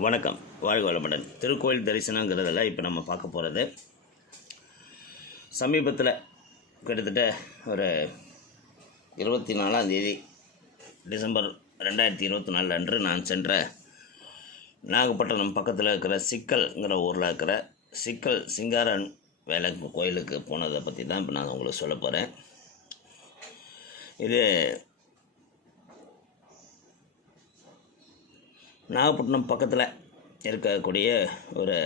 வணக்கம். வாழ்க வளமுடன். திருக்கோயில் தரிசனங்கிறதுல இப்போ நம்ம பார்க்க போகிறது சமீபத்தில் கிட்டத்தட்ட ஒரு இருபத்தி நாலாம் தேதி டிசம்பர் ரெண்டாயிரத்தி இருபத்தி நாலு அன்று நான் சென்ற நாகப்பட்டினம் பக்கத்தில் இருக்கிற சிக்கல்ங்கிற ஊரில் இருக்கிற சிக்கல் சிங்காரன் வேலை கோயிலுக்கு போனதை பற்றி தான் இப்போ நான் உங்களுக்கு சொல்ல போகிறேன் இது நாகப்பட்டினம் பக்கத்தில் இருக்கக்கூடிய ஒரு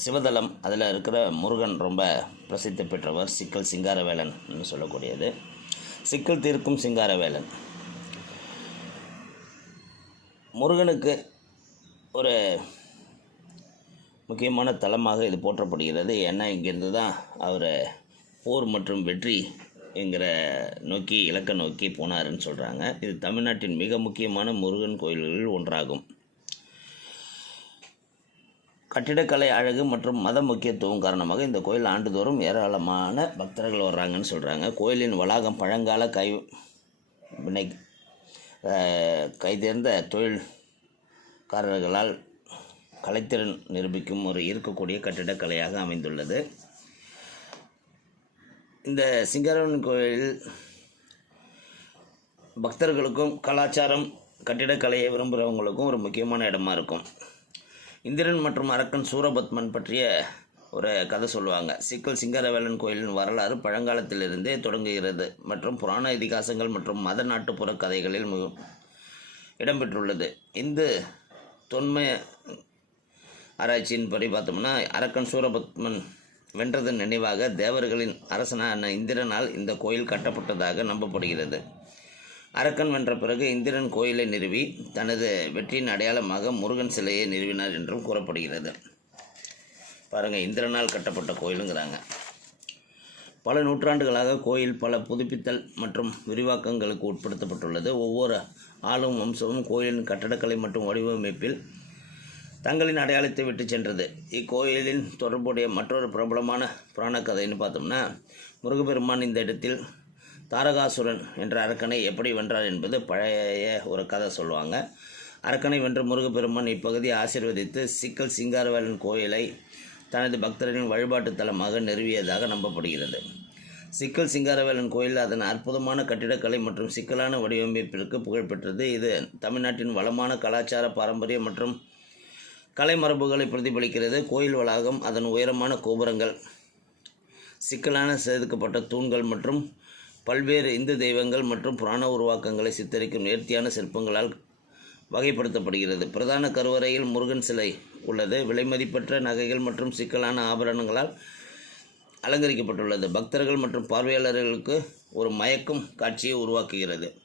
சிவதலம் அதில் இருக்கிற முருகன் ரொம்ப பிரசித்தி பெற்றவர் சிக்கல் சிங்காரவேலன் சொல்லக்கூடியது. சிக்கல் தீர்க்கும் சிங்காரவேலன். முருகனுக்கு ஒரு முக்கியமான தலமாக இது போற்றப்படுகிறது. ஏன்னா இங்கேருந்து தான் அவர் போர் மற்றும் வெற்றி என்கிற நோக்கி இலக்க நோக்கி போனாருன்னு சொல்கிறாங்க இது தமிழ்நாட்டின் மிக முக்கியமான முருகன் கோயில்களில் ஒன்றாகும். கட்டிடக்கலை அழகு மற்றும் மத முக்கியத்துவம் காரணமாக இந்த கோயில் ஆண்டுதோறும் ஏராளமான பக்தர்கள் வர்றாங்கன்னு சொல்கிறாங்க கோயிலின் வளாகம் பழங்கால கை வினை கைதேர்ந்த தொழில்காரர்களால் கலைத்திறன் நிரூபிக்கும் ஒரு இருக்கக்கூடிய கட்டிடக்கலையாக அமைந்துள்ளது. இந்த சிங்காரவன் கோயில் பக்தர்களுக்கும் கலாச்சாரம் கட்டிடக்கலையை விரும்புகிறவங்களுக்கும் ஒரு முக்கியமான இடமா இருக்கும். இந்திரன் மற்றும் அரக்கன் சூரபத்மன் பற்றிய ஒரு கதை சொல்லுவாங்க. சிக்கல் சிங்காரவேலன் கோயிலின் வரலாறு பழங்காலத்திலிருந்தே தொடங்குகிறது மற்றும் புராண இதிகாசங்கள் மற்றும் மத நாட்டுப்புற கதைகளில் மிக இடம்பெற்றுள்ளது. இந்து தொன்மை ஆராய்ச்சியின்படி பார்த்தோம்னா அரக்கன் சூரபத்மன் வென்றதன் நினைவாக தேவர்களின் அரசனான இந்திரனால் இந்த கோயில் கட்டப்பட்டதாக நம்பப்படுகிறது. அரக்கன் வென்ற பிறகு இந்திரன் கோயிலை நிறுவி தனது வெற்றியின் அடையாளமாக முருகன் சிலையை நிறுவினார் என்றும் கூறப்படுகிறது. பாருங்கள் இந்திரனால் கட்டப்பட்ட கோயிலுங்கிறாங்க. பல நூற்றாண்டுகளாக கோயில் பல புதுப்பித்தல் மற்றும் விரிவாக்கங்களுக்கு உட்படுத்தப்பட்டுள்ளது. ஒவ்வொரு ஆளும் வம்சமும் கோயிலின் கட்டடக்கலை மற்றும் வடிவமைப்பில் தங்களின் அடையாளத்தை விட்டு சென்றது. இக்கோயிலின் தொடர்புடைய மற்றொரு பிரபலமான புராண கதைன்னு பார்த்தோம்னா முருகப்பெருமான் இந்த இடத்தில் தாரகாசுரன் என்ற அரக்கனை எப்படி வென்றார் என்பது பழைய ஒரு கதை சொல்லுவாங்க. அரக்கனை வென்று முருகப்பெருமான் இப்பகுதியை ஆசீர்வதித்து சிக்கல் சிங்காரவேலன் கோயிலை தனது பக்தர்களின் வழிபாட்டு தலமாக நிறுவியதாக நம்பப்படுகிறது. சிக்கல் சிங்காரவேலன் கோயில் அதன் அற்புதமான கட்டிடக்கலை மற்றும் சிக்கலான வடிவமைப்பிற்கு புகழ்பெற்றது. இது தமிழ்நாட்டின் வளமான கலாச்சார பாரம்பரியம் மற்றும் கலை மரபுகளை பிரதிபலிக்கிறது. கோயில் வளாகம் அதன் உயரமான கோபுரங்கள் சிக்கலான செதுக்கப்பட்ட தூண்கள் மற்றும் பல்வேறு இந்து தெய்வங்கள் மற்றும் புராண உருவாக்கங்களை சித்தரிக்கும் நேர்த்தியான சிற்பங்களால் வகைப்படுத்தப்படுகிறது. பிரதான கருவறையில் முருகன் சிலை உள்ளது. விலைமதிப்பற்ற நகைகள் மற்றும் சிக்கலான ஆபரணங்களால் அலங்கரிக்கப்பட்டுள்ளது. பக்தர்கள் மற்றும் பார்வையாளர்களுக்கு ஒரு மயக்கும் காட்சியை உருவாக்குகிறது.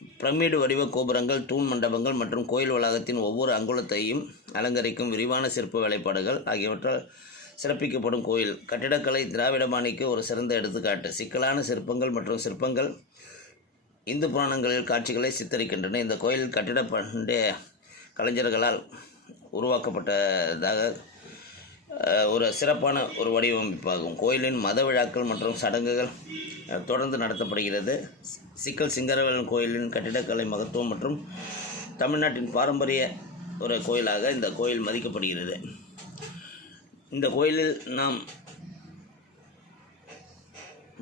பிரமிடு வடிவ கோபுரங்கள் தூண் மண்டபங்கள் மற்றும் கோயில் வளாகத்தின் ஒவ்வொரு அங்குலத்தையும் அலங்கரிக்கும் விரிவான சிற்ப வேலைப்பாடுகள் ஆகியவற்றால் சிறப்பிக்கப்படும் கோயில். கட்டிடக்கலை திராவிட பாணிக்கு ஒரு சிறந்த எடுத்துக்காட்டு. சிக்கலான சிற்பங்கள் மற்றும் சிற்பங்கள் இந்து புராணங்களில் காட்சிகளை சித்தரிக்கின்றன. இந்த கோயில் கட்டிட பண்டைய கலைஞர்களால் உருவாக்கப்பட்டதாக ஒரு சிறப்பான ஒரு வடிவமைப்பாகும். கோயிலின் மத விழாக்கள் மற்றும் சடங்குகள் தொடர்ந்து நடத்தப்படுகிறது. சிக்கல் சிங்கரவேலன் கோயிலின் கட்டிடக்கலை மகத்துவம் மற்றும் தமிழ்நாட்டின் பாரம்பரிய ஒரு கோயிலாக இந்த கோயில் மதிக்கப்படுகிறது. இந்த கோயிலில் நாம்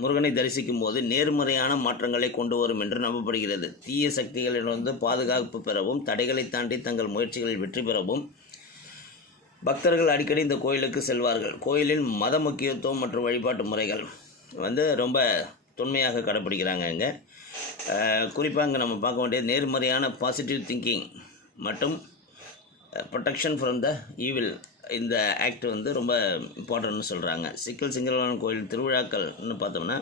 முருகனை தரிசிக்கும் போது நேர்மறையான மாற்றங்களை கொண்டு வரும் என்று நம்பப்படுகிறது. தீய சக்திகளிலிருந்து பாதுகாப்பு பெறவும் தடைகளை தாண்டி தங்கள் முயற்சிகளில் வெற்றி பெறவும் பக்தர்கள் அடிக்கடி இந்த கோயிலுக்கு செல்வார்கள். கோயிலின் மத முக்கியத்துவம் மற்றும் வழிபாட்டு முறைகள் வந்து ரொம்ப தொன்மையாக கடைப்பிடிக்கிறாங்க இங்கே. குறிப்பாக இங்கே நம்ம பார்க்க வேண்டியது நேர்மறையான பாசிட்டிவ் திங்கிங் மற்றும் ப்ரொடெக்ஷன் ஃப்ரம் த ஈவில் இந்த ஆக்ட் வந்து ரொம்ப இம்பார்ட்டன்ட்னு சொல்கிறாங்க சிக்கல் சிங்கலான கோயில் திருவிழாக்கள்னு பார்த்தோம்னா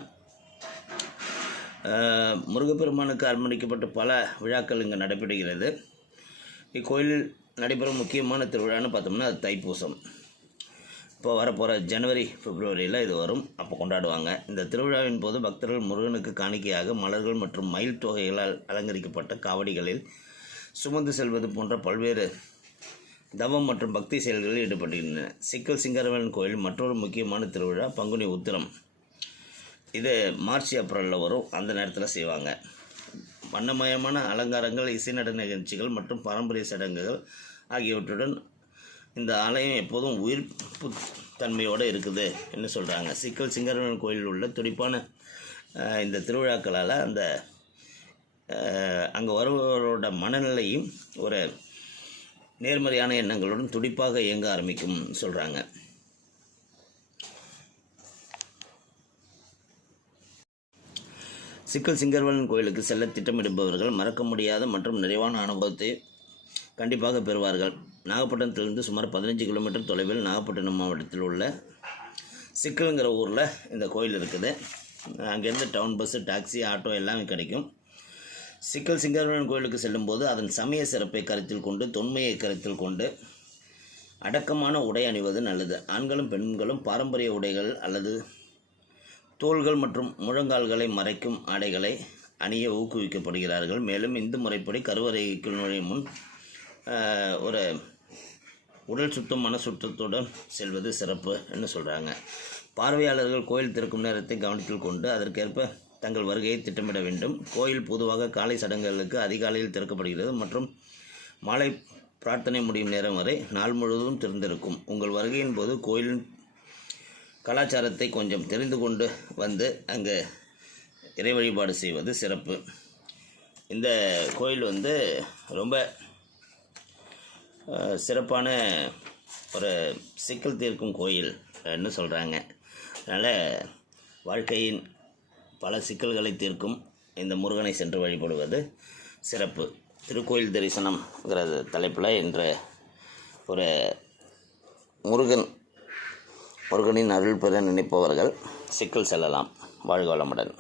முருகப்பெருமானுக்கு அர்ப்பணிக்கப்பட்ட பல விழாக்கள் இங்கே நடைபெறுகிறது. இக்கோயிலில் நடைபெறும் முக்கியமான திருவிழான்னு பார்த்தோம்னா அது தைப்பூசம். இப்போ வரப்போகிற ஜனவரி பிப்ரவரியில் இது வரும். அப்போ கொண்டாடுவாங்க. இந்த திருவிழாவின் போது பக்தர்கள் முருகனுக்கு காணிக்கையாக மலர்கள் மற்றும் மயில் தொகைகளால் அலங்கரிக்கப்பட்ட காவடிகளில் சுமந்து செல்வது போன்ற பல்வேறு தவம் மற்றும் பக்தி செயல்களில் ஈடுபட்டிருந்தன சிக்கல் சிங்கரவன் கோயில் மற்றொரு முக்கியமான திருவிழா பங்குனி உத்திரம். இது மார்ச் ஏப்ரலில் வரும். அந்த நேரத்தில் செய்வாங்க. வண்ணமயமான அலங்காரங்கள் இசைநட நிகழ்ச்சிகள் மற்றும் பாரம்பரிய சடங்குகள் ஆகியவற்றுடன் இந்த ஆலயம் எப்போதும் உயிர்ப்பு தன்மையோடு இருக்குது என்ன சொல்கிறாங்க சிக்கல் சிங்கரவன் கோயிலில் உள்ள துடிப்பான இந்த திருவிழாக்களால் அந்த அங்கே வருபவரோட மனநிலையும் ஒரு நேர்மறையான எண்ணங்களுடன் துடிப்பாக இயங்க ஆரம்பிக்கும் சொல்கிறாங்க சிக்கல் சிங்கர்வலன் கோயிலுக்கு செல்ல திட்டமிடுபவர்கள் மறக்க முடியாத மற்றும் நிறைவான அனுபவத்தை கண்டிப்பாக பெறுவார்கள். நாகப்பட்டினத்திலிருந்து சுமார் பதினஞ்சு கிலோமீட்டர் தொலைவில் நாகப்பட்டினம் மாவட்டத்தில் உள்ள சிக்கலுங்கிற ஊரில் இந்த கோயில் இருக்குது. அங்கேருந்து டவுன் பஸ்ஸு டாக்ஸி ஆட்டோ எல்லாமே கிடைக்கும். சிக்கல் சிங்கர்வலன் கோயிலுக்கு செல்லும்போது அதன் சமய சிறப்பை கருத்தில் கொண்டு தொன்மையை கருத்தில் கொண்டு அடக்கமான உடை அணிவது நல்லது. ஆண்களும் பெண்களும் பாரம்பரிய உடைகள் அல்லது தோள்கள் மற்றும் முழங்கால்களை மறைக்கும் ஆடைகளை அணிய ஊக்குவிக்கப்படுகிறார்கள். மேலும் இந்து முறைப்படி கருவறைக்குள் நுழையும் முன் ஒரு உடல் சுத்தம் மன சுத்தத்துடன் செல்வது சிறப்பு என்று சொல்கிறாங்க பார்வையாளர்கள் கோயில் திறக்கும் நேரத்தை கவனத்தில் கொண்டு அதற்கேற்ப தங்கள் வருகையை திட்டமிட வேண்டும். கோயில் பொதுவாக காலை சடங்குகளுக்கு அதிகாலையில் திறக்கப்படுகிறது மற்றும் மாலை பிரார்த்தனை முடியும் நேரம் வரை நாள் முழுவதும் திறந்திருக்கும். உங்கள் வருகையின் போது கோயிலின் கலாச்சாரத்தை கொஞ்சம் தெரிந்து கொண்டு வந்து அங்கே இறை வழிபாடு செய்வது சிறப்பு. இந்த கோயில் வந்து ரொம்ப சிறப்பான ஒரு சிக்கல் தீர்க்கும் கோயில் சொல்கிறாங்க அதனால் வாழ்க்கையின் பல சிக்கல்களை தீர்க்கும் இந்த முருகனை சென்று வழிபடுவது சிறப்பு. திருக்கோயில் தரிசனம்ங்கிற தலைப்பில் இன்று ஒரு முருகன் முருகனின் அருள் பெற நினைப்பவர்கள் சிக்கல் செல்லலாம். வாழ்க வளமுடன்.